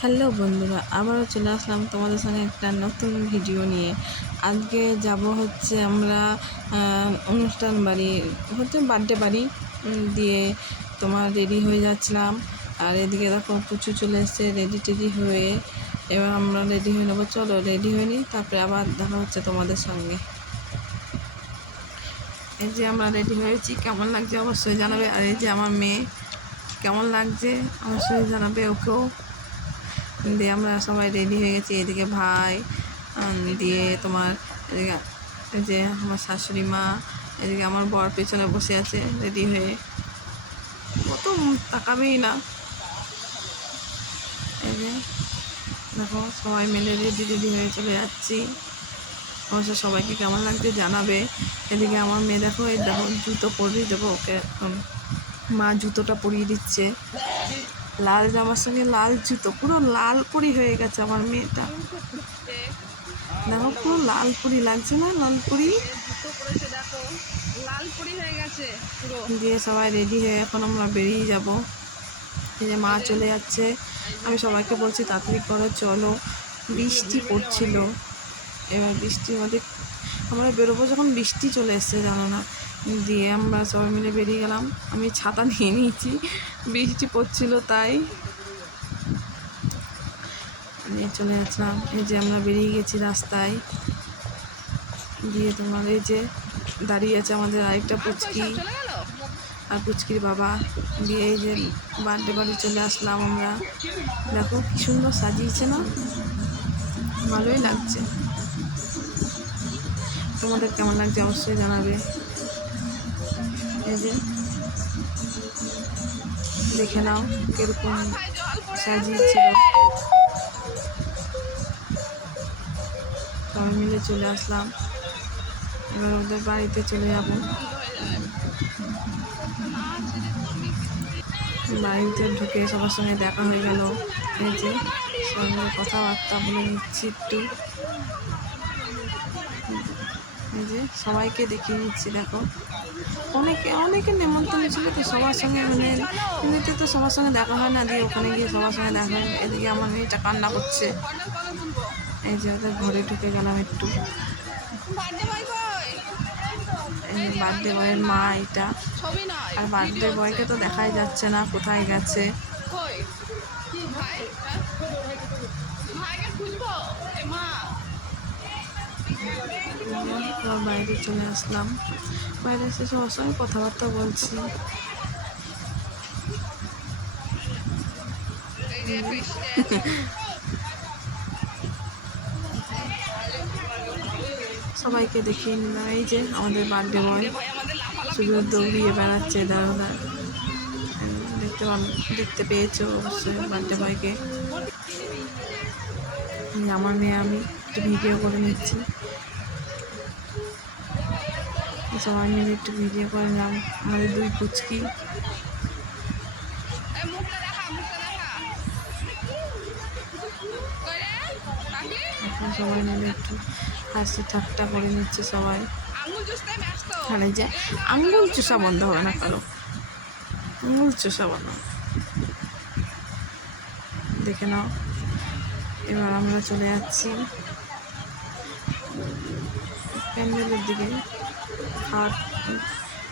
Hello বন্ধুরা, আবারও চলে আসলাম তোমাদের সঙ্গে একটা নতুন ভিডিও নিয়ে। আজকে যাব হচ্ছে আমরা অনুষ্ঠান বাড়ি হচ্ছে বার্থডে বাড়ি দিয়ে তোমার রেডি হয়ে যাচ্ছিলাম। আর এদিকে দেখো পুচু চলে এসছে রেডি টেডি হয়ে। এবার আমরা রেডি হয়ে নেবো, চলো রেডি হয়ে নিই, তারপরে আবার দেখা হচ্ছে তোমাদের সঙ্গে। এই যে আমরা রেডি হয়েছি, কেমন লাগছে অবশ্যই জানাবে। আর এই যে আমার মেয়ে, কেমন লাগছে অবশ্যই জানাবে ওকেও। দিয়ে আমরা সবাই রেডি হয়ে গেছি। এদিকে ভাই, দিয়ে তোমার এদিকে এই যে আমার শাশুড়ি মা, এদিকে আমার বর পেছনে বসে আছে রেডি হয়ে, কত তাকাবেই না। এই যে দেখো সবাই মিলে রেডি রেডি হয়ে চলে যাচ্ছি। অবশ্য সবাইকে কেমন লাগছে জানাবে। এদিকে আমার মেয়ে দেখো, এই দেখো জুতো পরিয়ে দেবো ওকে, এখন মা জুতোটা পরিয়ে দিচ্ছে। লাল জামার সঙ্গে লাল জুতো, পুরো লাল পরি হয়ে গেছে আমার মেয়েটা। দেখো পুরো লাল পরি লাগছে না, লাল পরি দিয়ে সবাই রেডি হয়ে এখন আমরা বেরিয়ে যাব। এই যে মা চলে যাচ্ছে, আমি সবাইকে বলছি তাড়াতাড়ি করো চলো, বৃষ্টি পড়ছিল। এবার বৃষ্টির মধ্যে আমরা বেরোবো যখন বৃষ্টি চলে এসছে জানো না। দিয়ে আমরা সবাই মিলে বেরিয়ে গেলাম। আমি ছাতা নিয়ে নিয়েছি, বৃষ্টি পড়ছিল তাই নিয়ে চলে যাচ্ছিলাম। এই যে আমরা বেরিয়ে গেছি রাস্তায়। দিয়ে তোমার এই যে দাঁড়িয়ে আছে আমাদের আরেকটা পুচকি আর পুচকির বাবা। দিয়ে এই যে বার্থডে বাড়ি চলে আসলাম আমরা। দেখো কি সুন্দর সাজিয়েছে না, ভালোই লাগছে। তোমাদের কেমন লাগছে অবশ্যই জানাবে। এই যে দেখে নাও কিরকম সাজিয়েছিল। সবাই মিলে চলে আসলাম, এবার ওদের বাড়িতে চলে যাব। বাড়িতে ঢুকে সবার সঙ্গে দেখা হয়ে গেল। এই যে সঙ্গে কথাবার্তা বলে নিচ্ছি একটু। এই যে সবাইকে দেখিয়ে নিচ্ছি, দেখো অনেকে নেমন্তন্ন ছিল তো সবার সঙ্গে, মানে এমনিতে তো সবার সঙ্গে দেখা হয় না, দিয়ে ওখানে গিয়ে সবার সঙ্গে দেখা হয়। এদিকে আমার মেয়েটা কান্না করছে। এই যে ওদের ঘরে ঢুকে গেলাম একটু। বার্থডে বয়ের মা এটা, আর বার্থডে বয়কে তো দেখাই যাচ্ছে না কোথায় গেছে। বাইরে চলে আসলাম, বাইরে এসে সবার সঙ্গে কথাবার্তা বলছি। সবাইকে দেখিয়ে নিলাম। এই যে আমাদের বার্থডে বয় শুধু দৌড়িয়ে বেড়াচ্ছে দাদা, দেখতে পেয়েছো অবশ্যই বার্থডে বয়কে। আমার মেয়ে আমি একটু ভিডিও করে নিচ্ছি, সবাই মিলে একটু ভিডিও করে নিলাম। আমাদের দুই পুচকি, এখন সবাই মিলে একটু হাসি ঠাট্টা করে নিচ্ছে সবাই। এখানে যে আঙ্গুল চুষা বন্ধ হবে না কারো, আঙ্গুল চুষা বন্ধ, দেখে নাও। এবার আমরা চলে যাচ্ছি প্যান্ডেলের দিকে। খাওয়ার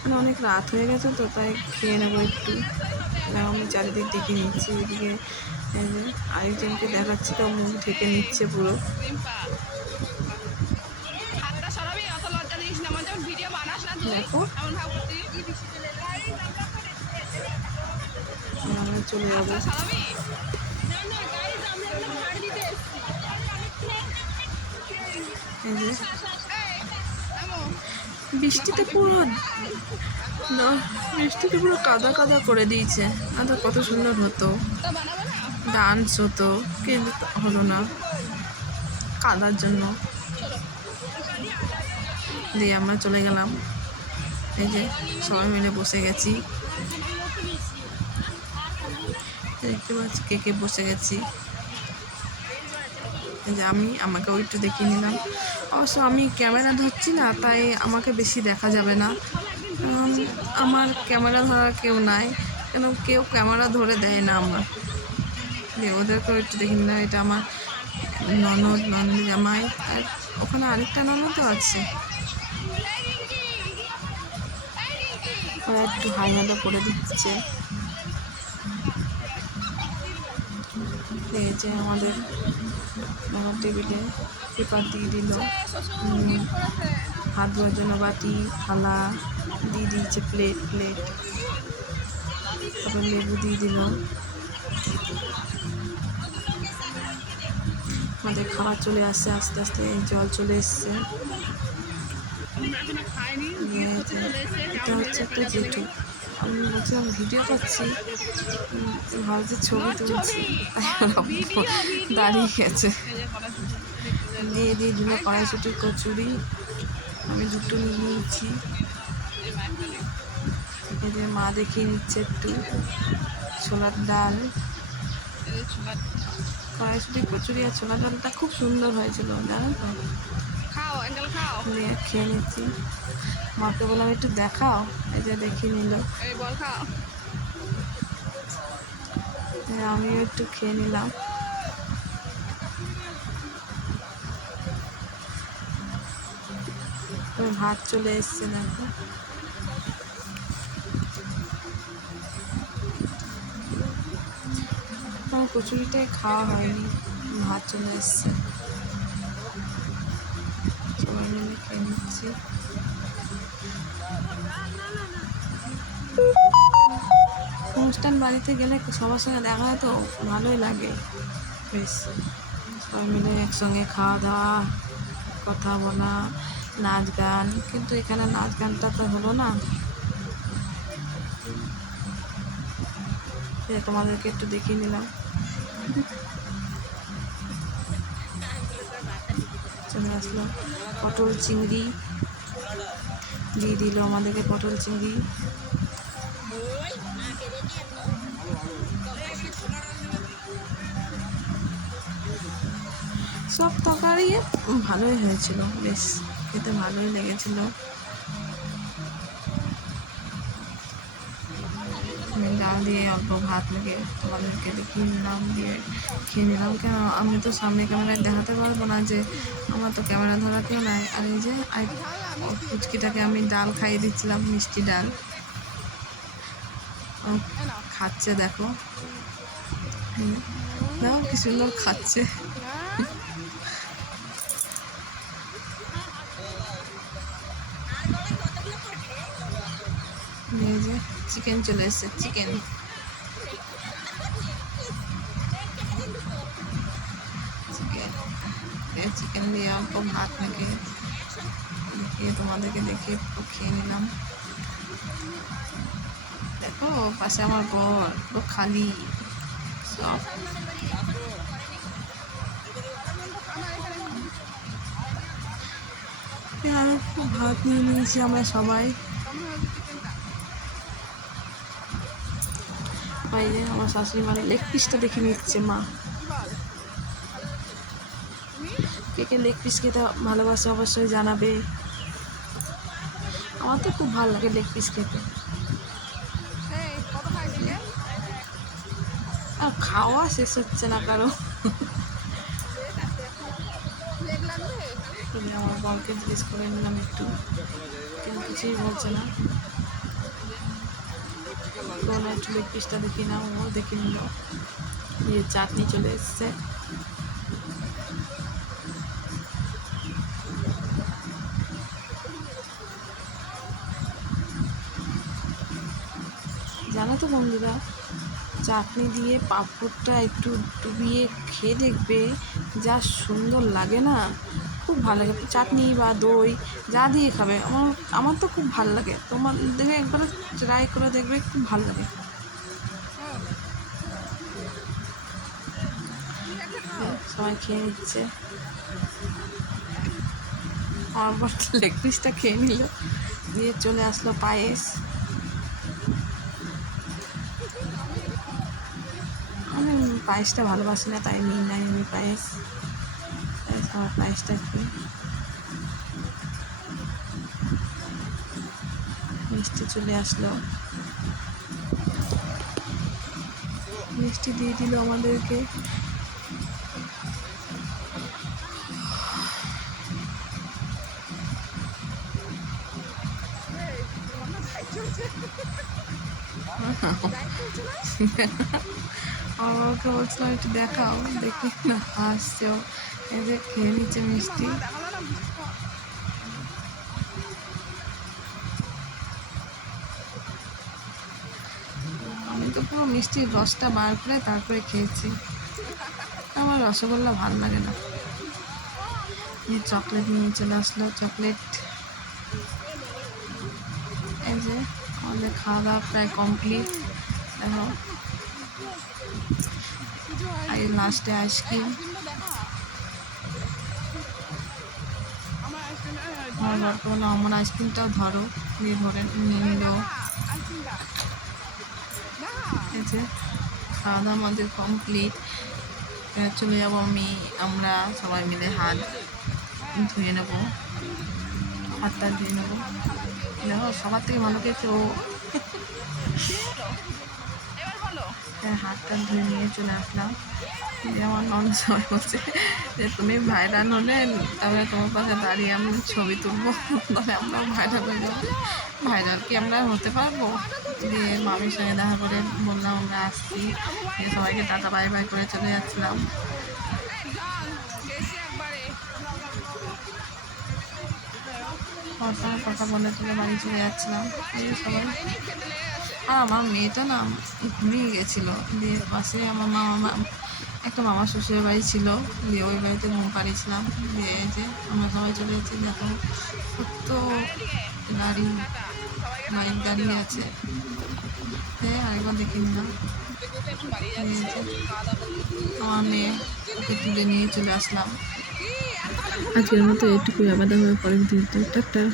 মানে অনেক রাত হয়ে গেছে তো তাই খেয়ে নেবো একটু। আমি চারিদিক দেখে নিচ্ছি, এদিকে আরেকজনকে দেখাচ্ছি তো মুখ ঢেকে নিচ্ছে পুরো। দেখো আমরা চলে যাবো। এই যে বৃষ্টিতে পুরো কাদা কাদা করে দিয়েছে, আর কত সুন্দর হতো, ডান্স হতো, কিন্তু হলো না কাদার জন্য। দিয়ে আমরা চলে গেলাম। এই যে সবাই মিলে বসে গেছি, দেখতে পাচ্ছি কে বসে গেছি। যে আমাকেও একটু দেখিয়ে নিলাম। অবশ্য আমি ক্যামেরা ধরছি না তাই আমাকে বেশি দেখা যাবে না, আমার ক্যামেরা ধরা কেউ নাই, কেন কেউ ক্যামেরা ধরে দেয় না আমার। দিয়ে ওদেরকেও একটু দেখে নিলাম। এটা আমার ননদ জামাই, আর ওখানে আরেকটা ননদও আছে। ওরা একটু হাই হ্যালো করে দিচ্ছে। এই যে আমাদের টেবিলে পেপার দিয়ে দিল, হাত ধোয়ার জন্য বাটি থালা দিয়ে দিয়েছে, প্লেট, তারপর লেবু দিয়ে দিল। আমাদের খাবার চলে আসছে আস্তে আস্তে, জল চলে এসছে। এটা হচ্ছে একটা জেঠু। আমি বলছিলাম ভিডিও করছি, ভাবছি ছবি তুলছি, দাঁড়িয়ে গেছে। দিয়ে দিল কড়াইশুঁটি কচুরি, আমি দুটো নিয়ে নিচ্ছি। এদের মা দেখিয়ে নিচ্ছে একটু ছোলার ডাল, কড়াইশুঁটি কচুরি আর ছোলার ডালটা খুব সুন্দর হয়েছিল, জানো তো। দিয়ে খেয়ে নিচ্ছি। মাকে বললাম একটু দেখাও, এই যে দেখিয়ে নিল। আমিও একটু খেয়ে নিলাম। ভাত চলে এসছে, দেখো। আমার কচুরিটাই খাওয়া হয়নি, ভাত চলে এসছে, সবাই মিলে খেয়ে নিচ্ছি। অনুষ্ঠান বাড়িতে গেলে সবার সঙ্গে দেখা হয় তো ভালোই লাগে বেশ, সবাই মিলে একসঙ্গে খাওয়া দাওয়া, কথা বলা, নাচ গান। কিন্তু এখানে নাচ গানটা তো হলো না। তোমাদেরকে একটু দেখিয়ে নিলাম। চলে আসলো পটল চিংড়ি, দিয়ে দিল আমাদেরকে পটল চিংড়ি। সব তরকারি ভালোই হয়েছিল, বেশ খেতে ভালোই লেগেছিল। ডাল দিয়ে অল্প ভাত মেখে তোমাদেরকে দেখিয়ে নিলাম, দিয়ে খেয়ে নিলাম। কেন আমি তো সামনে ক্যামেরায় দেখাতে পারবো না, যে আমার তো ক্যামেরা ধরা কেউ নাই। আর এই যে পুচকিটাকে আমি ডাল খাইয়ে দিচ্ছিলাম, মিষ্টি ডাল, খাচ্ছে, দেখো দেখো কি সুন্দর খাচ্ছে। এই যে চিকেন চলে এসছে, চিকেন দিয়ে অল্প ভাত মেখে দেখিয়ে তোমাদেরকে দেখিয়ে খেয়ে নিলাম। দেখো পাশে আমার বর, পুরো খালি সব। আমি খুব ভাত নিয়ে নিয়েছি আমরা সবাই। বাইরে আমার শাশুড়ি মানে লেগ পিসটা দেখে নিচ্ছে মা। কে লেগ পিস খেতে ভালোবাসে অবশ্যই জানাবে। আমার তো খুব ভালো লাগে লেগ পিস খেতে। আর খাওয়া শেষ হচ্ছে না কারো। আমার বরকে জিজ্ঞেস করে নিলাম একটু, কিন্তু কিছুই বলছে না। কোনো একটু লেগ পিসটা দেখি না, ও দেখে নিল। চাটনি চলে এসছে। জানো তো বন্ধুরা, চাটনি দিয়ে পাঁপড়টা একটু ডুবিয়ে খেয়ে দেখবে, যা সুন্দর লাগে না, খুব ভালো লাগে। চাটনি বা দই যা দিয়ে খাবে, আমার তো খুব ভালো লাগে। তোমাদের একবার ট্রাই করে দেখবে, খুব ভালো লাগে। সবাই খেয়ে নিচ্ছে। আমার বর লেগ পিসটা খেয়ে নিল, দিয়ে চলে আসলো পায়েস। আমি পায়েসটা ভালোবাসি না, তাই নিই নাই আমি পায়েস। আমার পায়েসটা খেয়ে মিষ্টি চলে আসলো। মিষ্টি দিয়ে দিল আমাদেরকে। আমার বাবাকে বলছিলাম একটু দেখাও, দেখি না হাসছেও। এই যে খেয়ে নিচ্ছে মিষ্টি। আমি তো পুরো মিষ্টির রসটা বার করে তারপরে খেয়েছি, আমার রসগোল্লা ভালো লাগে না। এই চকলেট নিয়ে চলে আসলো, চকলেট। এই যে আমাদের খাওয়া দাওয়া প্রায় কমপ্লিট। দেখো আর লাস্টে আইসক্রিম। আমার বাবাকে বললো আমার আইসক্রিমটাও ধরো, দিয়ে ধরে নিয়ে নিল। এই যে খাওয়া দাওয়া আমাদের কমপ্লিট। চলে যাবো আমরা সবাই মিলে হাত ধুয়ে নেবো, হাতটা ধুয়ে নেবো। দেখো সবার থেকে ভালো খেয়েছে ও। হাতটা ধুয়ে নিয়ে চলে আসলাম। যে আমার ননদ সবাই বলছে যে তুমি ভাইরাল হলে তাহলে তোমার পাশে দাঁড়িয়ে আমি ছবি তুলবো, তাহলে আমরাও ভাইরাল হয়ে যাবো। ভাইরাল কি আমরা হতে পারবো? দিয়ে মামির সঙ্গে দেখা করে বললাম আমরা আসছি, দিয়ে সবাইকে টাটা বাই বাই করে চলে যাচ্ছিলাম। আমার সঙ্গে কথা বলে তুলে বাড়ি চলে যাচ্ছিলাম। এই সবাই আর আমার মেয়েটা না ঘুমিয়ে গেছিলো, দিয়ে পাশে আমার একটা মামা শ্বশুরের বাড়ি ছিল, দিয়ে ওই বাড়িতে ঘুম পাড়িয়েছিলাম। দিয়ে এই যে আমরা সবাই চলে যাচ্ছি। দেখো কত গাড়ি বাইক দাঁড়িয়ে আছে। হ্যাঁ আরেকবার দেখে নিলাম। আমার মেয়ে ওকে তুলে নিয়ে চলে আসলাম। আজকের মতো এটুকুই, আবার দেখা হবে পরের ভিডিওতে। টাটা।